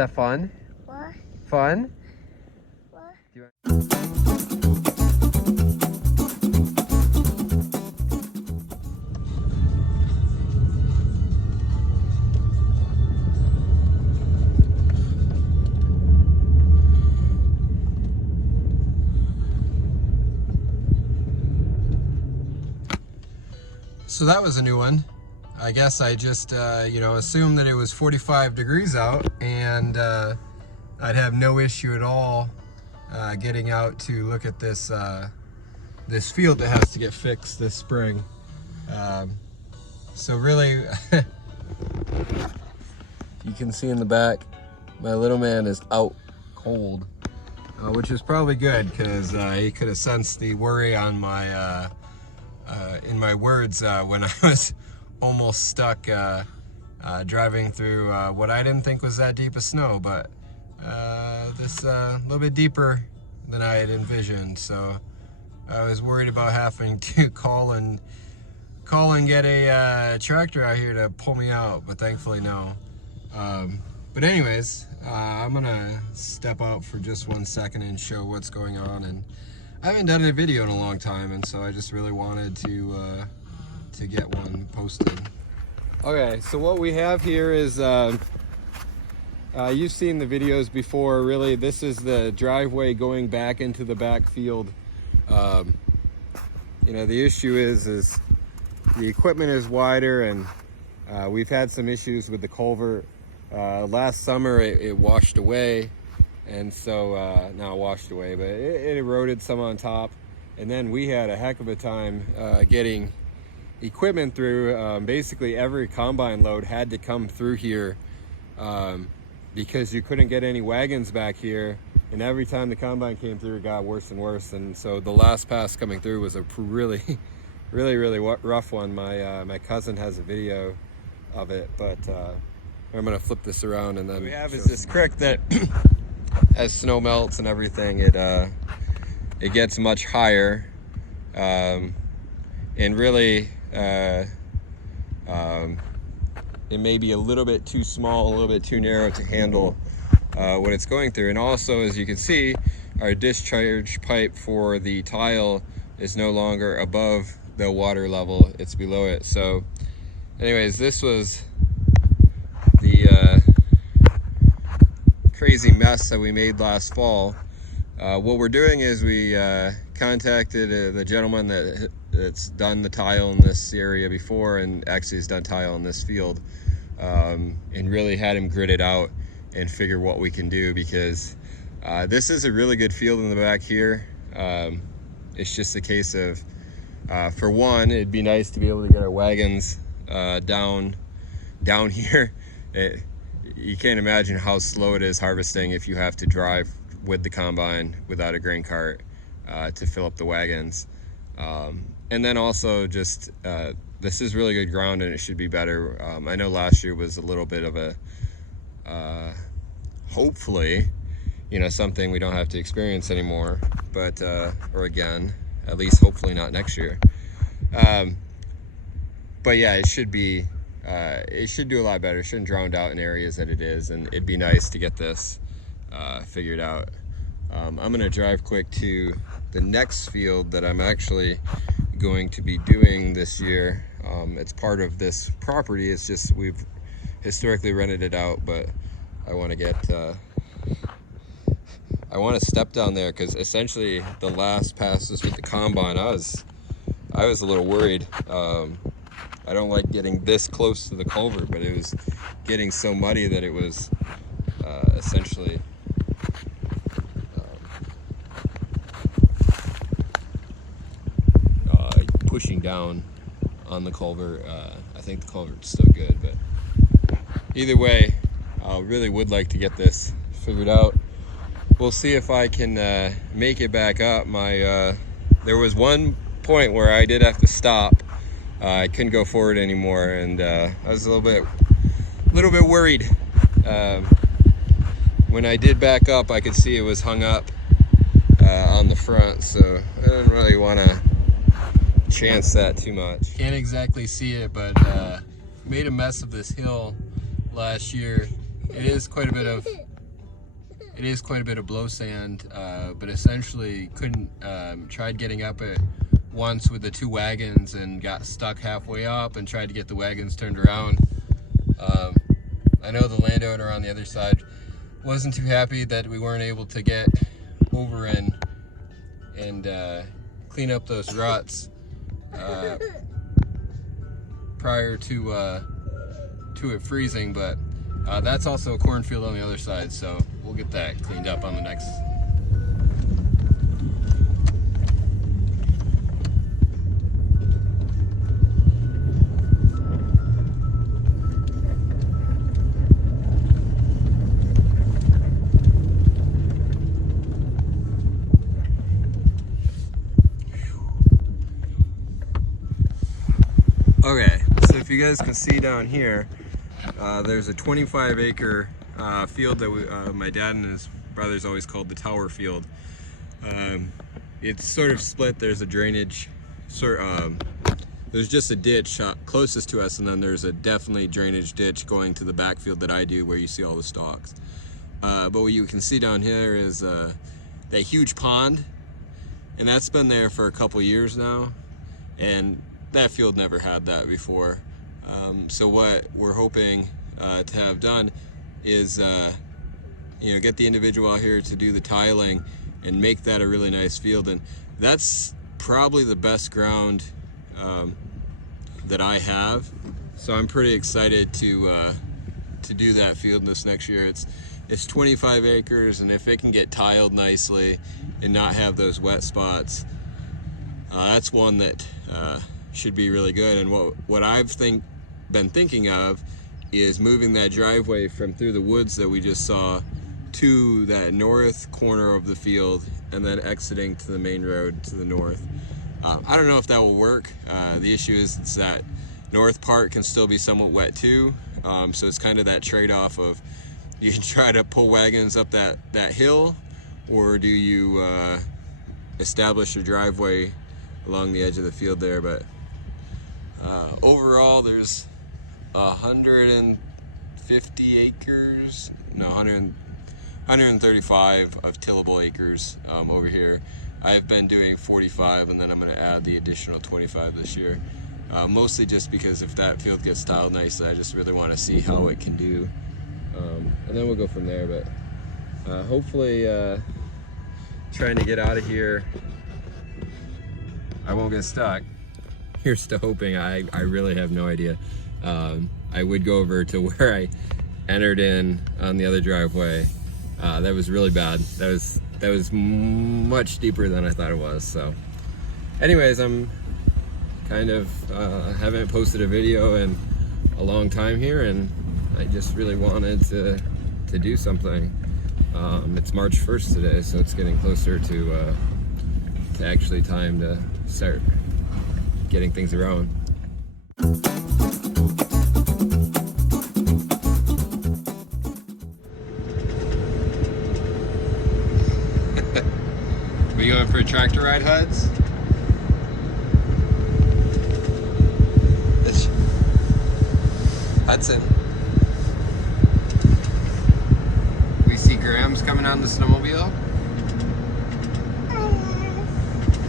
that fun? What? Fun? What? So that was a new one. I guess I just, assumed that it was 45 degrees out and I'd have no issue at all getting out to look at this this field that has to get fixed this spring. So really, you can see in the back, my little man is out cold, which is probably good because he could have sensed the worry on my in my words when I was almost stuck driving through what I didn't think was that deep of snow, but this a little bit deeper than I had envisioned. So I was worried about having to call and get a tractor out here to pull me out, but thankfully no. But anyways, I'm gonna step out for just 1 second and show what's going on. And I haven't done a video in a long time, and so I just really wanted to get one posted. Okay, so what we have here is, you've seen the videos before. Really, this is the driveway going back into the back field. The issue is the equipment is wider, and we've had some issues with the culvert. Last summer it washed away. And so, not washed away, but it eroded some on top. And then we had a heck of a time getting equipment through. Basically, every combine load had to come through here because you couldn't get any wagons back here. And every time the combine came through, it got worse and worse. And so the last pass coming through was a really, really rough one. My cousin has a video of it, but I'm gonna flip this around and then what we have is this creek that as snow melts and everything, it gets much higher, and really it may be a little bit too small, a little bit too narrow to handle what it's going through. And also, as you can see, our discharge pipe for the tile is no longer above the water level, it's below it. So anyways, this was the crazy mess that we made last fall. What we're doing is we contacted the gentleman that's done the tile in this area before, and actually has done tile in this field, and really had him grit it out and figure what we can do, because this is a really good field in the back here. It's just a case of, for one, it'd be nice to be able to get our wagons down here. You can't imagine how slow it is harvesting if you have to drive with the combine without a grain cart to fill up the wagons. And then also just, this is really good ground and it should be better. I know last year was a little bit of a, hopefully, something we don't have to experience anymore, but, or again, at least hopefully not next year. But yeah, it should be, it should do a lot better. It shouldn't drown out in areas that it is, and it'd be nice to get this figured out. I'm gonna drive quick to the next field that I'm actually going to be doing this year. It's part of this property. It's just we've historically rented it out, but I want to get I want to step down there, because essentially the last passes with the combine, I was a little worried. I don't like getting this close to the culvert, but it was getting so muddy that it was essentially pushing down on the culvert. I think the culvert's still good, but either way, I really would like to get this figured out. We'll see if I can make it back up. There was one point where I did have to stop. I couldn't go forward anymore, and I was a little bit worried. When I did back up, I could see it was hung up on the front, so I didn't really want to chance that too much. Can't exactly see it, but made a mess of this hill last year. It is quite a bit of it is quite a bit of blow sand, but essentially couldn't, tried getting up it once with the 2 wagons and got stuck halfway up and tried to get the wagons turned around. I know the landowner on the other side wasn't too happy that we weren't able to get over and clean up those ruts prior to it freezing, but that's also a cornfield on the other side, so we'll get that cleaned up on the next. Okay, so if you guys can see down here, there's a 25-acre field that my dad and his brothers always called the Tower Field. It's sort of split. There's a drainage, there's just a ditch closest to us, and then there's a definitely drainage ditch going to the backfield that I do, where you see all the stalks. But what you can see down here is that huge pond, and that's been there for a couple years now, and that field never had that before. So what we're hoping to have done is get the individual out here to do the tiling and make that a really nice field. And that's probably the best ground that I have, so I'm pretty excited to do that field this next year. It's 25 acres, and if it can get tiled nicely and not have those wet spots, that's one that should be really good. And what I've been thinking of is moving that driveway from through the woods that we just saw to that north corner of the field, and then exiting to the main road to the north. I don't know if that will work. The issue is that north part can still be somewhat wet too, so it's kind of that trade-off of, you can try to pull wagons up that hill, or do you establish a driveway along the edge of the field there. But overall, there's 150 acres, no, 135 of tillable acres over here. I've been doing 45, and then I'm going to add the additional 25 this year. Mostly just because if that field gets tiled nicely, I just really want to see how it can do. And then we'll go from there. But hopefully, trying to get out of here, I won't get stuck. Here's to hoping. I really have no idea. I would go over to where I entered in on the other driveway. That was really bad. That was much deeper than I thought it was. So anyways, I'm kind of haven't posted a video in a long time here, and I just really wanted to do something. It's March 1st today, so it's getting closer to actually time to start getting things around. We going for a tractor ride, Huds? It's Hudson. We see Graham's coming on the snowmobile.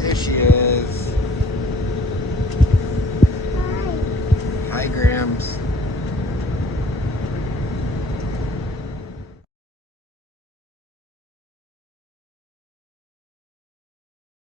There she is. Hi, Grams.